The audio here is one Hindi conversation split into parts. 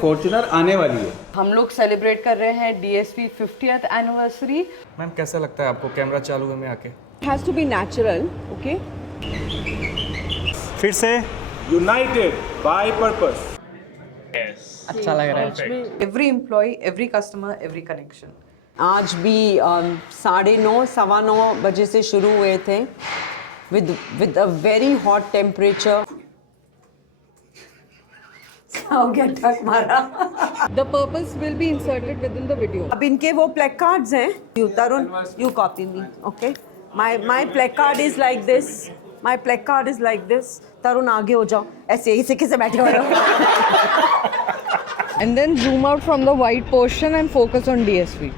फॉर्च्यूनर आने वाली है। हम लोग सेलिब्रेट कर रहे हैं DSV 50th एनिवर्सरी। मैम कैसा लगता है आपको कैमरा चालू में आके? has to be natural, okay? फिर से यूनाइटेड बाय पर्पस। अच्छा लग रहा है। Every employee, every customer, every connection. आज भी 9:30 9:15 बजे से शुरू हुए थे with a very hot temperature. टक मारा। The purpose will be inserted within the video. अब इनके वो प्लेकार्ड्स हैं। तरुण, you copy me, okay? My placard is like this. My placard is like this. तरुण आगे हो जाओ। ऐसे ही से बैठे हो रहे हो। And then zoom out from the white portion and focus on DSV.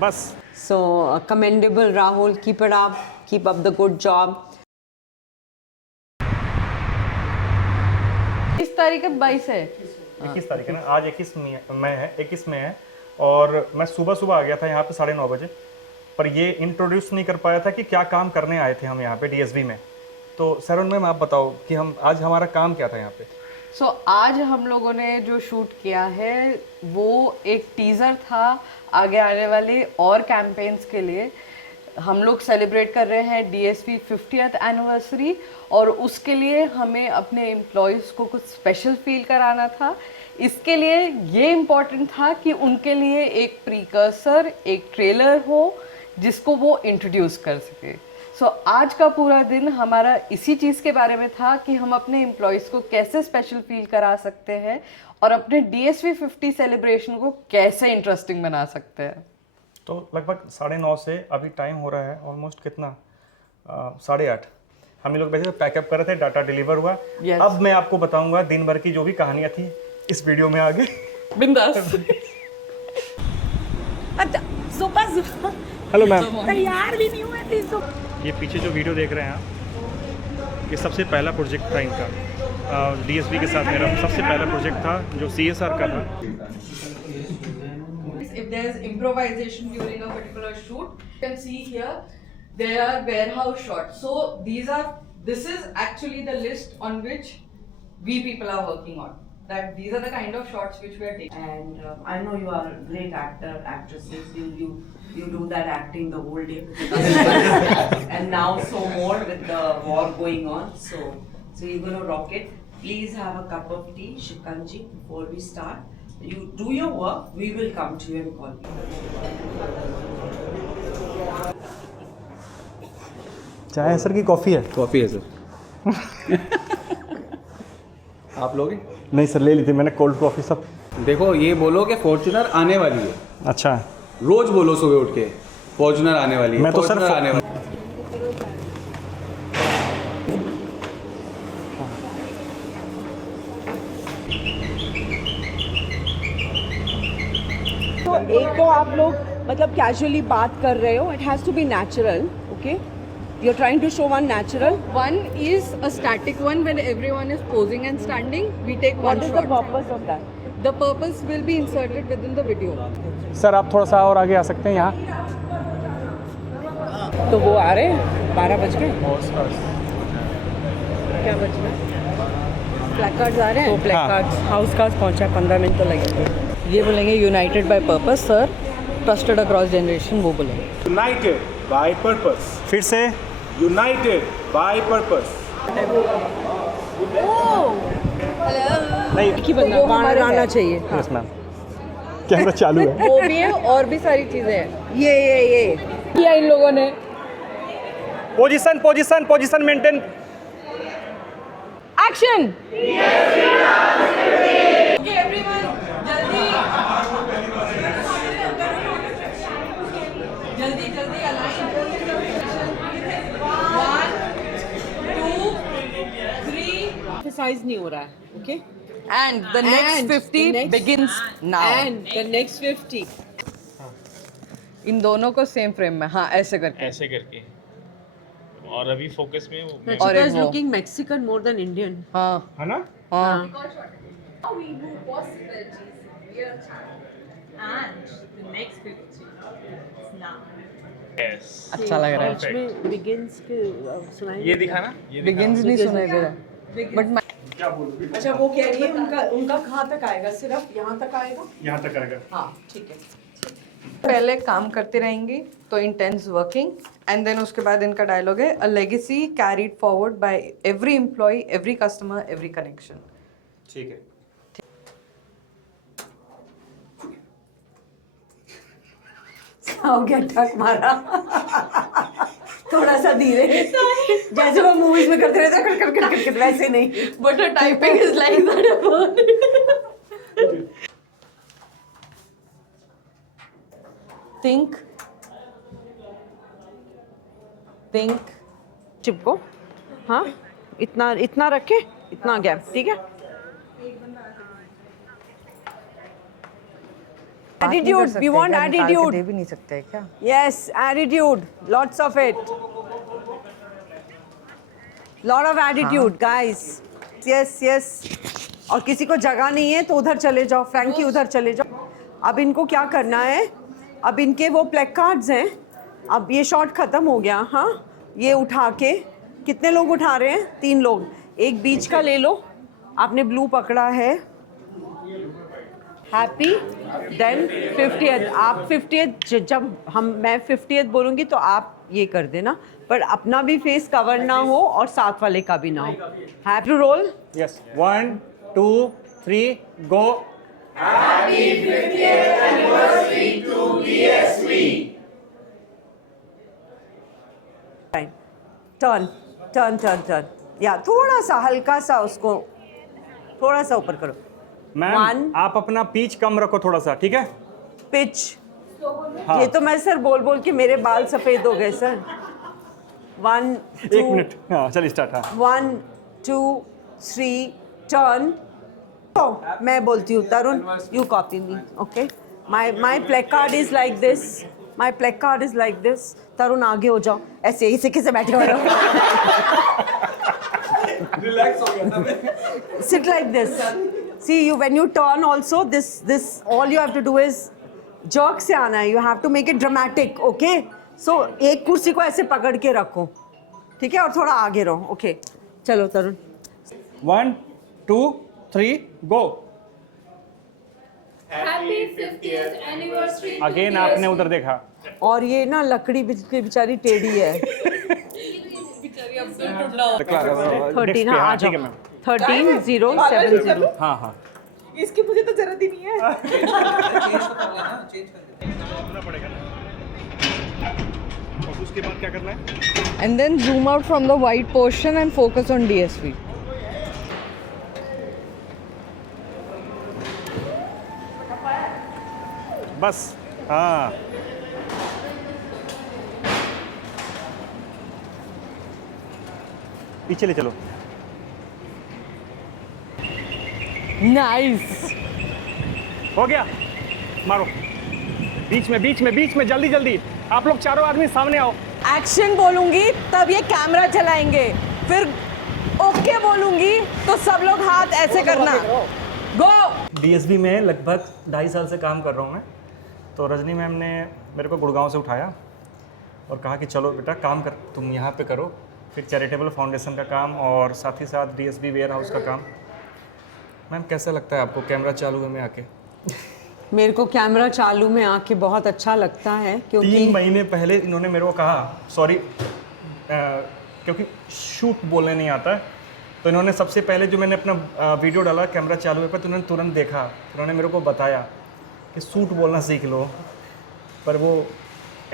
बस। So commendable Rahul, keep it up, keep up the good job. इस तारीख 22 है। 21 तारीख है ना, आज 21 में है और मैं सुबह आ गया था यहाँ पे 9:30 बजे, पर ये इंट्रोड्यूस नहीं कर पाया था कि क्या काम करने आए थे हम यहाँ पे DSV में। तो सरुण मैम आप बताओ कि हम आज हमारा काम क्या था यहाँ पे? आज हम लोगों ने जो शूट किया है वो एक टीज़र था आगे आने वाले और कैंपेन्स के लिए। हम लोग सेलिब्रेट कर रहे हैं DSV 50th एनिवर्सरी और उसके लिए हमें अपने एम्प्लॉयज़ को कुछ स्पेशल फील कराना था। इसके लिए ये इम्पॉर्टेंट था कि उनके लिए एक प्रीकर्सर, एक ट्रेलर हो जिसको वो इंट्रोड्यूस कर सके। आज का पूरा दिन हमारा इसी चीज़ के बारे में था कि हम अपने एम्प्लॉयज़ को कैसे स्पेशल फील करा सकते हैं और अपने DSV 50 सेलिब्रेशन को कैसे इंटरेस्टिंग बना सकते हैं। तो लगभग 9:30 से अभी टाइम हो रहा है ऑलमोस्ट कितना 8:30। हम लोग वैसे पैकअप कर रहे थे, डाटा डिलीवर हुआ। अब मैं आपको बताऊंगा दिन भर की जो भी कहानियां थी इस वीडियो में आगे। बिंदास। Hello ma'am. तैयार भी नहीं हुए थे तो। ये पीछे जो वीडियो देख रहे हैं आप, ये सबसे पहला प्रोजेक्ट था इनका। DSV के साथ मेरा सबसे पहला प्रोजेक्ट था जो CSR का था। If there's improvisation during a particular shoot, you can see here there are warehouse shots. So this is actually the list on which we people are working on. That these are the kind of shots which we are taking. And I know you are great actresses. You do that acting the whole day with the customers. And now so more with the war going on. So you're gonna rock it. Please have a cup of tea, shikanji, before we start. You do your work. We will come to you and call you. चाय है सर की कॉफ़ी है? कॉफ़ी है सर। आप लोगे? नहीं सर, ले ली थी मैंने कोल्ड कॉफ़ी सब। देखो ये बोलो कि फॉर्च्यूनर आने वाली है। अच्छा, रोज बोलो सुबह उठ के फॉर्च्यूनर आने वाली है। मैं तो सर फॉर्च्यूनर आने वाली तो एक तो आप लोग मतलब कैजुअली बात कर रहे हो, it has to be natural, okay? You're trying to show one natural. One is a static one when everyone is posing and standing. We take one What is shot. the purpose of that? The purpose will be inserted within the video. Sir आप थोड़ा सा और आगे आ सकते हैं यहाँ। तो वो आ रहे हैं 12 बज गए। क्या बज रहा है? प्लेकार्ड्स आ रहे हैं। तो प्लेकार्ड्स हाउस कार्ड्स पहुँचा 15 मिनट तो लगेंगे। ये बोलेंगे united by purpose sir, trusted across generation, वो बोलेंगे यूनाइटेड बाय पर्पस। फिर से यूनाइटेड बाय पर्पस। नहीं कि बंदा बाहर आना चाहिए। यस मैम, कैमरा चालू है। वो भी है और भी सारी चीजें हैं। ये किया इन लोगों ने। Position maintain. Action. Okay everyone, जल्दी अलाइन। 1 2 3 एक्सरसाइज नहीं हो रहा है, okay? and the next 50 begins now. And the next 50. इन दोनों को सेम फ्रेम में, हाँ ऐसे करके और अभी फोकस में वो और एक is वो, looking Mexican more than Indian. हाँ है ना? हाँ We do possibilities real time, and the next 50 is now. अच्छा लग रहा है। French में begins के सुनाई ये दिखाना बिगिंस नहीं सुनाई दे रहा। बट अच्छा वो कह रही है उनका कहाँ तक आएगा, सिर्फ यहाँ तक आएगा? यहाँ तक आएगा। हाँ ठीक है। पहले काम करते रहेंगी तो इंटेंस वर्किंग एंड देन उसके बाद इनका डायलॉग है a legacy carried forward by every employee, every customer, every connection. ठीक है। हो गया, ठक मारा। थोड़ा सा धीरे, जैसे वो मूवीज में करते रहते हैं, कर कर कर कर, वैसे नहीं। But uh typing is like that. Think चिपको, हाँ इतना इतना रखे, इतना गैप, ठीक है। Attitude, we want attitude. दे भी नहीं सकते हैं क्या? Yes, attitude, lots of it, lot of attitude guys. Yes yes. और किसी को जगह नहीं है तो उधर चले जाओ, फ्रैंकी उधर चले जाओ। अब इनको क्या करना है, अब इनके वो प्लेक कार्ड्स हैं, अब ये शॉट ख़त्म हो गया। हाँ, ये उठा के, कितने लोग उठा रहे हैं? 3 लोग। एक बीच का ले लो, आपने ब्लू पकड़ा है। Happy, then 50th। आप 50th, जब मैं 50th बोलूँगी तो आप ये कर देना, पर अपना भी फेस कवर ना हो और साथ वाले का भी ना हो। Happy roll. Yes, 1 2 3 go. Turn turn turn turn, या थोड़ा सा हल्का सा उसको थोड़ा सा ऊपर करो। Ma'am One. आप अपना पीच कम रखो थोड़ा सा, ठीक है? पिच। हाँ। ये तो मैं सर बोल बोल के मेरे बाल सफेद हो गए सर। 1 2 1 मिनट, हाँ चलिए स्टार्ट। हाँ 1 2 3 टर्न। मैं बोलती हूँ Tarun, you copy me, okay. My placard is like this, my placard is like this. Tarun आगे हो जाओ, ऐसे ही सिक्के से बैठे हो। Sit like this. See, when you turn also, this all you have to do is jerk से आना है. You have to make it dramatic, okay? So एक कुर्सी को ऐसे पकड़ के रखो, ठीक है, और थोड़ा आगे रहो, okay? चलो तरुण। 1 2 3 गो। Happy 50th anniversary. to again आपने DSP. उधर देखा। और ये ना लकड़ी बेचारी टेढ़ी है। 13, हाँ आ ठीक है जाओ। मैम। 13 0 7 0। हाँ हाँ इसकी मुझे तो जरूरत ही नहीं है। और उसके बाद क्या करना है? And then zoom out from the white portion and focus on DSP. बस, हाँ पीछे ले चलो। नाइस। हो गया, मारो। बीच में बीच में बीच में, जल्दी जल्दी। आप लोग चारों आदमी सामने आओ। एक्शन बोलूंगी तब ये कैमरा चलाएंगे, फिर ओके बोलूंगी तो सब लोग हाथ ऐसे करना। गो। डीएसबी में लगभग 2.5 साल से काम कर रहा हूँ मैं। तो रजनी मैम ने मेरे को गुड़गांव से उठाया और कहा कि चलो बेटा काम कर, तुम यहाँ पे करो, फिर चैरिटेबल फाउंडेशन का काम और साथ ही साथ डीएसबी वेयर हाउस का काम। मैम कैसा लगता है आपको कैमरा चालू में आके? मेरे को कैमरा चालू में आके बहुत अच्छा लगता है, क्योंकि 3 महीने पहले इन्होंने मेरे को कहा, सॉरी क्योंकि शूट बोलने नहीं आता है, तो इन्होंने सबसे पहले जो मैंने अपना वीडियो डाला कैमरा चालू है पर, तो उन्होंने तुरंत देखा, उन्होंने मेरे को बताया कि सूट बोलना सीख लो। पर वो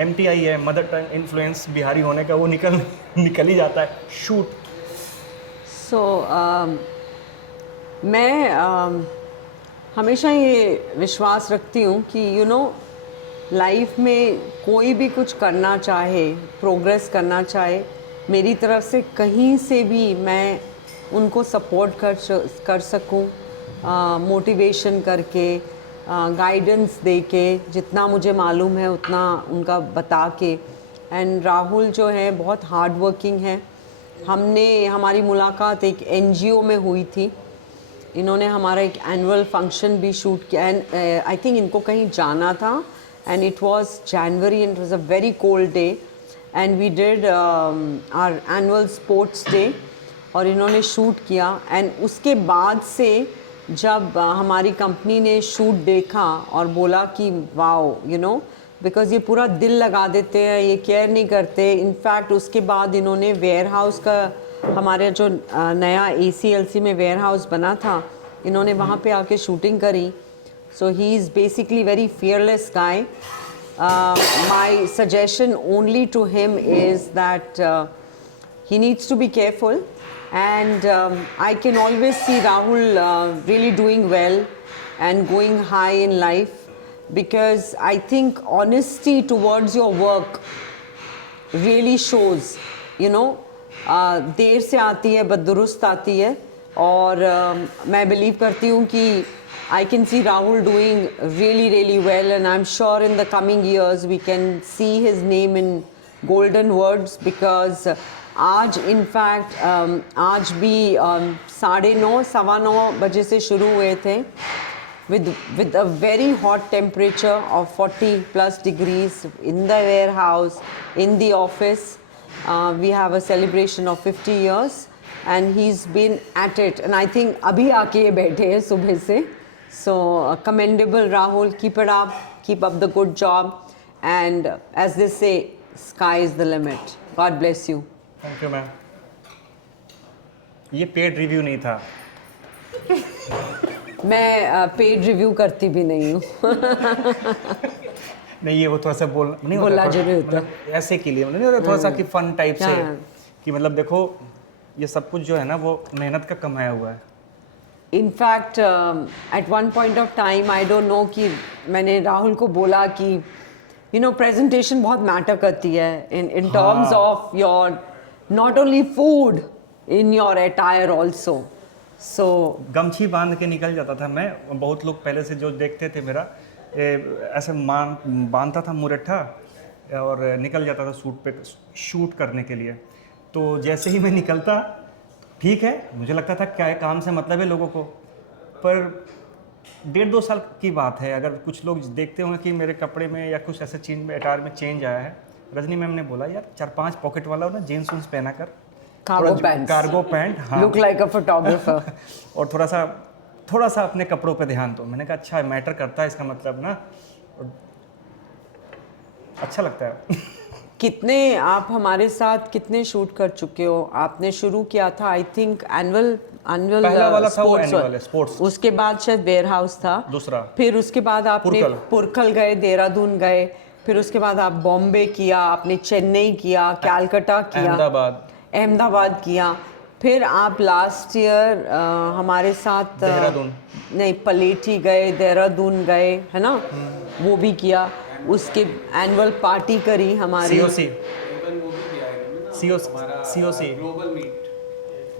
MTI है, मदर टंग इन्फ्लुएंस बिहारी होने का, वो निकल ही जाता है शूट। सो मैं हमेशा ये विश्वास रखती हूँ कि लाइफ में कोई भी कुछ करना चाहे, प्रोग्रेस करना चाहे, मेरी तरफ से कहीं से भी मैं उनको सपोर्ट कर सकूँ, मोटिवेशन करके, गाइडेंस दे के, जितना मुझे मालूम है उतना उनका बता के। एंड राहुल जो है बहुत हार्ड वर्किंग है। हमारी मुलाकात एक NGO में हुई थी। इन्होंने हमारा एक एनुअल फंक्शन भी शूट किया एंड आई थिंक इनको कहीं जाना था and it was January and it was a very cold day and we did our annual sports day और इन्होंने शूट किया एंड उसके बाद से जब हमारी कंपनी ने शूट देखा और बोला कि वाओ यू नो बिकॉज ये पूरा दिल लगा देते हैं, ये केयर नहीं करते। इनफैक्ट उसके बाद इन्होंने वेयर हाउस का, हमारे जो नया ACLC में वेयर हाउस बना था, इन्होंने वहाँ पे आके शूटिंग करी। So he is basically very fearless guy. My suggestion only to him is that he needs to be careful, and I can always see Rahul really doing well and going high in life, because I think honesty towards your work really shows, you know, देर से आती है बट दुरुस्त आती है। और मैं बिलीव करती हूँ कि I can see Rahul doing really really well, and I'm sure in the coming years we can see his name in golden words, because आज इनफैक्ट आज भी 9:30 9:15 बजे से शुरू हुए थे with a very hot temperature of 40+ degrees in the warehouse, in the office. We have a celebration of 50 years and he's been at it, and I think अभी आके ये बैठे हैं सुबह से। So commendable Rahul, keep it up, keep up the good job, and as they say, sky is the limit. God bless you. Thank you ma'am. ये पेड रिव्यू नहीं था। मैं पेड रिव्यू करती भी नहीं हूँ। नहीं, ये वो थोड़ा सा नहीं बोलना होता, जरूरी होता। मतलब ऐसे के लिए मतलब नहीं होता, थोड़ा सा कि फन टाइप से हाँ। कि मतलब देखो ये सब कुछ जो है ना वो मेहनत का कमाया हुआ है। In fact at one point of time I don't know कि मैंने राहुल को बोला कि यू नो प्रेजेंटेशन बहुत मैटर करती है in terms of your not only food, in your attire also. So गमछी बांध के निकल जाता था मैं। बहुत लोग पहले से जो देखते थे मेरा ऐसे बांधता था मुरट्ठा और निकल जाता था शूट करने के लिए। तो जैसे ही मैं निकलता, ठीक है मुझे लगता था क्या काम से मतलब है लोगों को, पर 1.5-2 साल की बात है। अगर कुछ लोग देखते होंगे कि मेरे कपड़े में या कुछ ऐसे चीज में अटायर में चेंज आया है, रजनी मैम ने बोला यार 4-5 पॉकेट वाला हो ना जीन्स उन्स पहना कर, कार्गो पैंट, हाँ, लुक लाइक अ फोटोग्राफर, और थोड़ा सा अपने कपड़ों पे ध्यान दो। मैंने कहा अच्छा मैटर करता है इसका मतलब ना, अच्छा लगता है। कितने आप हमारे साथ कितने शूट कर चुके हो? आपने शुरू किया था आई थिंक एनुअल पहला वाला था वो annual है, स्पोर्ट्स। उसके बाद शायद वेयर हाउस था दूसरा, फिर उसके बाद आपने पुरखल गए, देहरादून गए, फिर उसके बाद आप बॉम्बे किया, आपने चेन्नई किया, कैलकाटा किया, अहमदाबाद किया, फिर आप लास्ट ईयर हमारे साथ नहीं पलेठी गए, देहरादून गए, है ना, वो भी किया। उसके एनुअल पार्टी करी हमारी,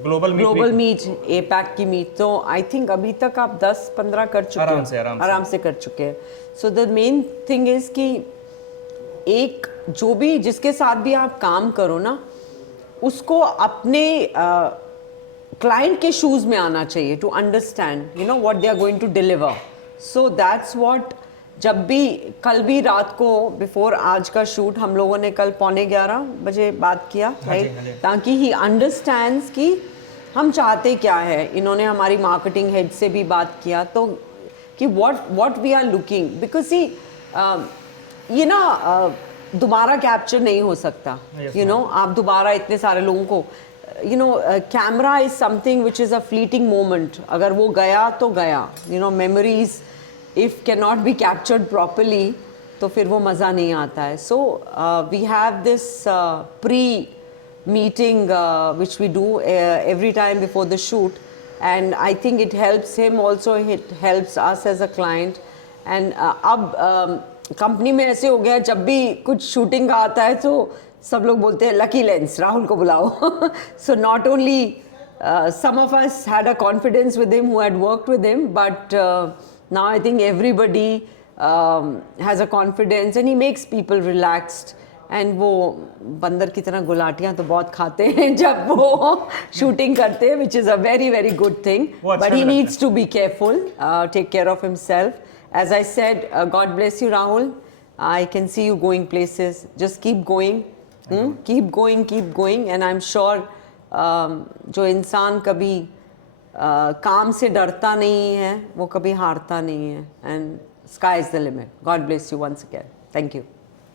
ग्लोबल मीट, एपैक की मीट। तो आई थिंक अभी तक आप 10-15 कर चुके हैं, आराम से कर चुके हैं। So the main thing is कि एक जो भी जिसके साथ भी आप काम करो ना, उसको अपने क्लाइंट के शूज में आना चाहिए to understand you know what they are going to deliver. So that's what, जब भी कल भी रात को बिफोर आज का शूट हम लोगों ने कल 11:15 बजे बात किया, राइट, ताकि ही अंडरस्टैंड्स कि हम चाहते क्या है। इन्होंने हमारी मार्केटिंग हेड से भी बात किया तो कि what we are looking, because ये ना दोबारा कैप्चर नहीं हो सकता, यू नो, आप दोबारा इतने सारे लोगों को, you know, camera is something which is a fleeting moment. अगर वो गया तो गया, you know, memories if can not be captured properly तो फिर वो मज़ा नहीं आता है। So we have this pre meeting which we do every time before the shoot, and I think it helps him also, it helps us as a client. And अब कंपनी में ऐसे हो गया, जब भी कुछ शूटिंग का आता है तो सब लोग बोलते हैं लकी लेंस, राहुल को बुलाओ। So not only some of us had a confidence with him who had worked with him, but now I think everybody has a confidence and he makes people relaxed. And वो बंदर की तरह गुलाटियाँ तो बहुत खाते हैं जब वो शूटिंग करते हैं, which is a very very good thing, but he needs to be careful, take care of himself. As I said, God bless you Rahul, I can see you going places, just keep going, keep going, and I'm sure जो इंसान कभी काम से डरता नहीं है वो कभी हारता नहीं है, and sky is the limit. God bless you once again. Thank you.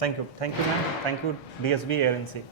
Thank you ma'am, thank you DSV agency.